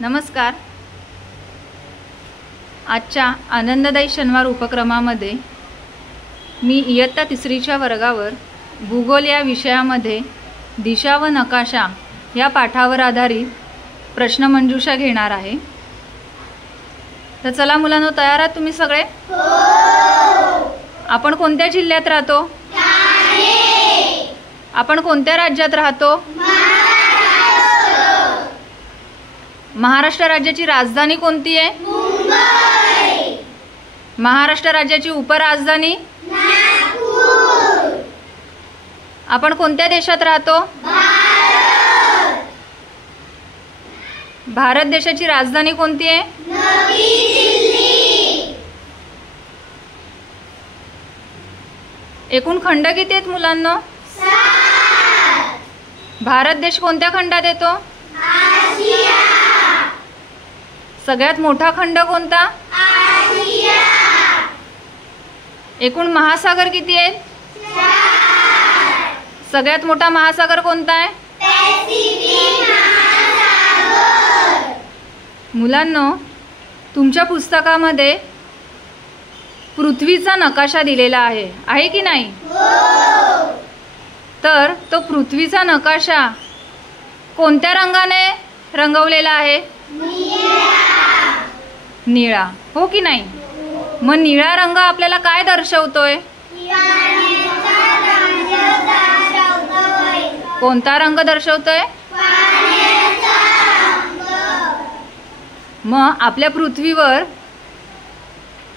नमस्कार. आजच्या आनंददायी शनिवार उपक्रमामध्ये मी इयत्ता 3च्या वर्गावर भूगोल या विषयामध्ये दिशा व नकाशा या पाठावर आधारित प्रश्नमंजुषा घेणार आहे. तर चला मुलांनो, तयार आहात तुम्ही सगळे? हो. आपण कोणत्या जिल्ह्यात राहतो? ठाणे. आपण कोणत्या राज्यात राहतो? महाराष्ट्र राज्याची राजधानी कोणती आहे? मुंबई. महाराष्ट्र राज्याची उपराजधानी? नागपूर. आपण कोणत्या देशात राहतो? भारत. भारत देशाची राजधानी कोणती आहे? नवी दिल्ली. एकूण खंड किती आहेत मुलांनो? 7. भारत देश कोणत्या खंडात येतो? आशिया. सगळ्यात मोठा खंड कोणता? आशिया. एकूण महासागर किती आहेत? 4. सगळ्यात मोठा महासागर कोणता आहे? पॅसिफिक महासागर. मुलांनो, तुमच्या पुस्तकामध्ये पृथ्वीचा नकाशा दिलेला आहे की नाही? हो. तर तो पृथ्वीचा नकाशा कोणत्या रंगाने रंगवलेला आहे? निळा. हो की नाही? मग निळा रंग आपल्याला काय दर्शवतोय? कोणता रंग दर्शवतोय? मग आपल्या पृथ्वीवर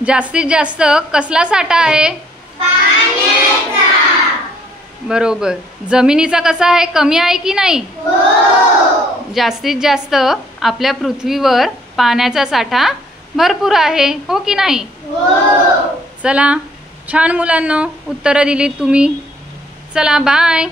जास्तीत जास्त कसला साठा आहे? बरोबर. जमिनीचा कसा आहे? कमी आहे की नाही? जास्तीत जास्त आपल्या पृथ्वीवर पाण्याचा साठा भरपूर आहे. हो की नाही? चला, छान मुलांनो उत्तरं दिलीत तुम्ही. चला, बाय.